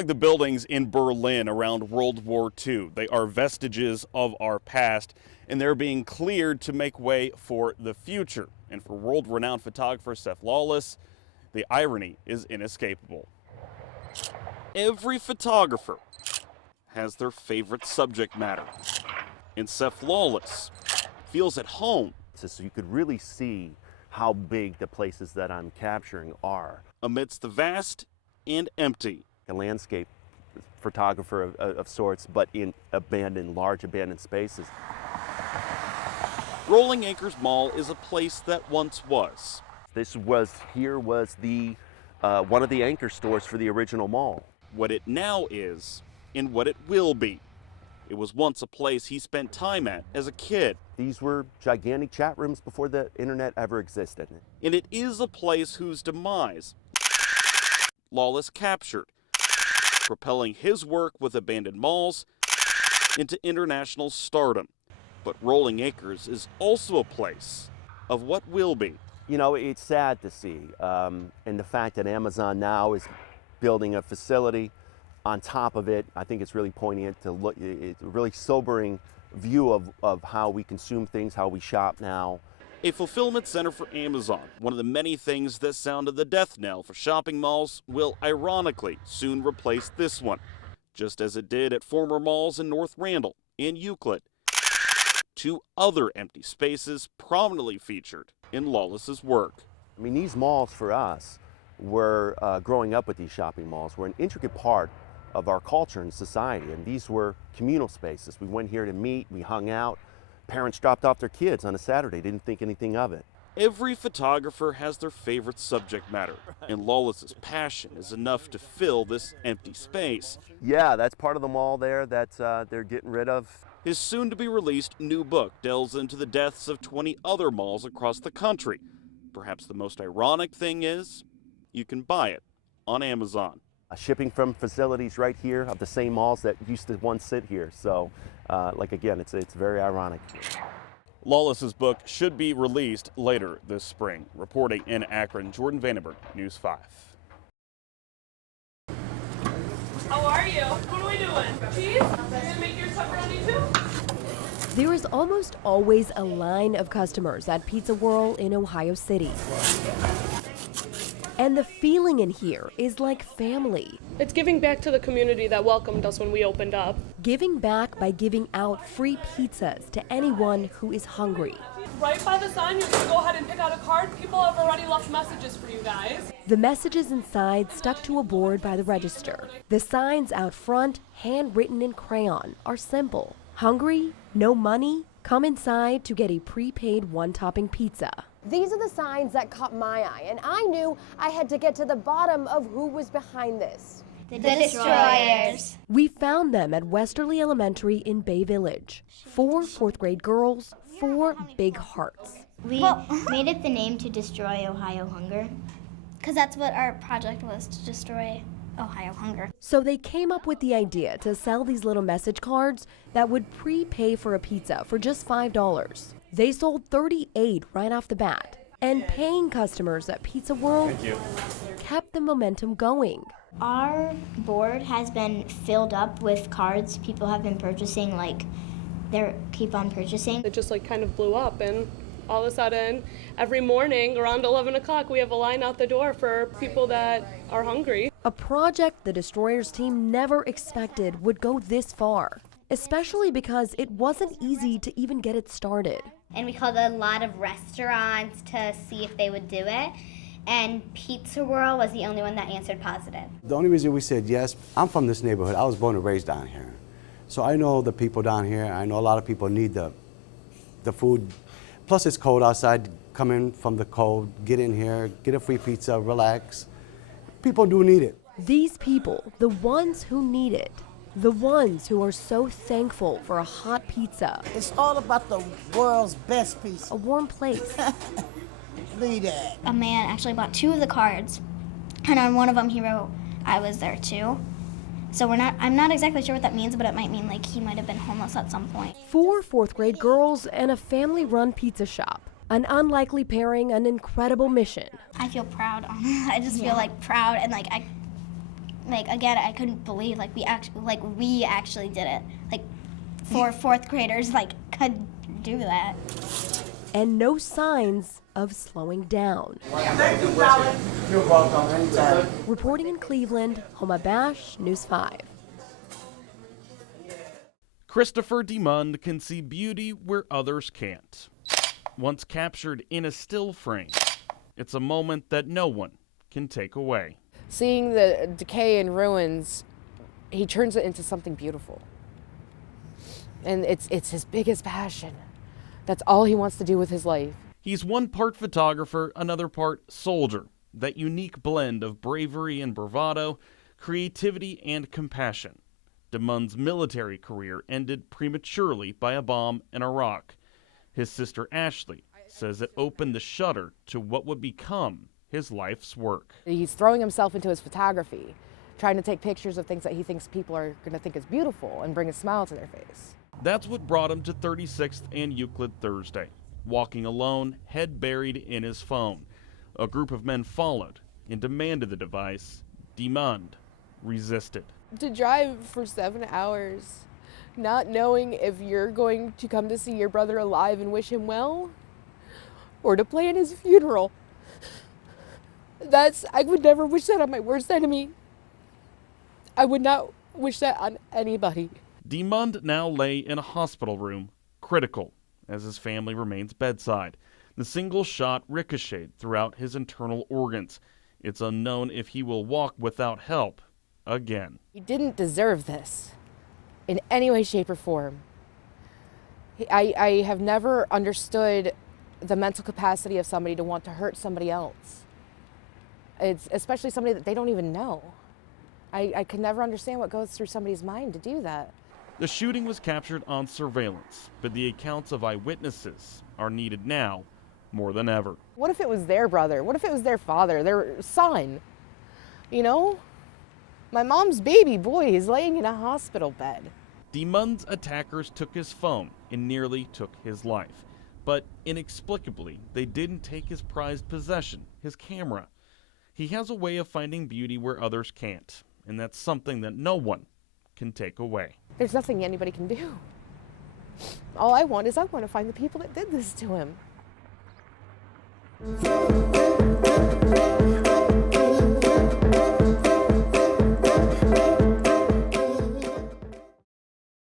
like the buildings in Berlin around World War II. They are vestiges of our past, and they're being cleared to make way for the future. And for world-renowned photographer Seth Lawless, the irony is inescapable. Every photographer has their favorite subject matter, and Seth Lawless feels at home. So you could really see how big the places that I'm capturing are. Amidst the vast and empty. A landscape photographer of sorts, but in large abandoned spaces. Rolling Acres Mall is a place that once was. Here was the one of the anchor stores for the original mall. What it now is, and what it will be. It was once a place he spent time at as a kid. These were gigantic chat rooms before the internet ever existed. And it is a place whose demise Lawless captured, propelling his work with abandoned malls into international stardom. But Rolling Acres is also a place of what will be. You know, it's sad to see, and the fact that Amazon now is building a facility on top of it, I think it's really poignant to look. It's a really sobering view of how we consume things, how we shop now. A fulfillment center for Amazon, one of the many things that sounded the death knell for shopping malls, will ironically soon replace this one, just as it did at former malls in North Randall and Euclid. Two other empty spaces prominently featured in Lawless's work. I mean, these malls for us were, growing up with these shopping malls, were an intricate part of our culture and society, and these were communal spaces. We went here to meet, we hung out. Parents dropped off their kids on a Saturday, didn't think anything of it. Every photographer has their favorite subject matter, and Lawless's passion is enough to fill this empty space. Yeah, that's part of the mall there that they're getting rid of. His soon-to-be-released new book delves into the deaths of 20 other malls across the country. Perhaps the most ironic thing is, you can buy it on Amazon. Shipping from facilities right here of the same malls that used to once sit here. So, again, it's very ironic. Lawless's book should be released later this spring. Reporting in Akron, Jordan Vandenberg, News 5. How are you? What are we doing? Cheese? You're gonna make yours pepperoni too? There is almost always a line of customers at Pizza Whirl in Ohio City. And the feeling in here is like family. It's giving back to the community that welcomed us when we opened up. Giving back by giving out free pizzas to anyone who is hungry. Right by the sign, you can go ahead and pick out a card. People have already left messages for you guys. The messages inside stuck to a board by the register. The signs out front, handwritten in crayon, are simple. Hungry? No money? Come inside to get a prepaid one-topping pizza. These are the signs that caught my eye, and I knew I had to get to the bottom of who was behind this. The Destroyers. We found them at Westerly Elementary in Bay Village. 4 fourth-grade girls, 4 big hearts. We made it the name to destroy Ohio hunger, because that's what our project was, to destroy Ohio hunger. So they came up with the idea to sell these little message cards that would prepay for a pizza for just $5. They sold 38 right off the bat, and paying customers at Pizza Whirl kept the momentum going. Our board has been filled up with cards people have been purchasing, they keep on purchasing. It just kind of blew up, and all of a sudden, every morning around 11 o'clock, we have a line out the door for people that are hungry. A project the Destroyers team never expected would go this far, especially because it wasn't easy to even get it started. And we called a lot of restaurants to see if they would do it. And Pizza Whirl was the only one that answered positive. The only reason we said yes, I'm from this neighborhood. I was born and raised down here. So I know the people down here. I know a lot of people need the food. Plus it's cold outside. Come in from the cold, get in here, get a free pizza, relax. People do need it. These people, the ones who need it, the ones who are so thankful for a hot pizza. It's all about the world's best pizza. A warm place. Lead it. A man actually bought 2 of the cards, and on one of them he wrote, "I was there too." So I'm not exactly sure what that means, but it might mean he might have been homeless at some point. 4 fourth-grade girls and a family-run pizza shop. An unlikely pairing, an incredible mission. I feel proud. I just feel proud, and like again, I couldn't believe we actually did it. Like 4 fourth graders could do that. And no signs of slowing down. Thank you, darling. You're welcome, anytime. Reporting in Cleveland, Homa Bash, News 5. Christopher DeMond can see beauty where others can't. Once captured in a still frame, it's a moment that no one can take away. Seeing the decay and ruins, he turns it into something beautiful. And it's his biggest passion. That's all he wants to do with his life. He's one part photographer, another part soldier. That unique blend of bravery and bravado, creativity and compassion. DeMond's military career ended prematurely by a bomb in Iraq. His sister Ashley says it opened the shutter to what would become his life's work. He's throwing himself into his photography, trying to take pictures of things that he thinks people are going to think is beautiful and bring a smile to their face. That's what brought him to 36th and Euclid Thursday, walking alone, head buried in his phone. A group of men followed and demanded the device. DeMond resisted. To drive for 7 hours, not knowing if you're going to come to see your brother alive and wish him well, or to plan his funeral. I would never wish that on my worst enemy. I would not wish that on anybody. DeMond now lay in a hospital room, critical, as his family remains bedside. The single shot ricocheted throughout his internal organs. It's unknown if he will walk without help again. He didn't deserve this in any way, shape, or form. I have never understood the mental capacity of somebody to want to hurt somebody else. It's especially somebody that they don't even know. I could never understand what goes through somebody's mind to do that. The shooting was captured on surveillance, but the accounts of eyewitnesses are needed now more than ever. What if it was their brother? What if it was their father, their son? You know? My mom's baby boy is laying in a hospital bed. DeMond's attackers took his phone and nearly took his life. But inexplicably, they didn't take his prized possession, his camera. He has a way of finding beauty where others can't, and that's something that no one can take away. There's nothing anybody can do. All I want to find the people that did this to him.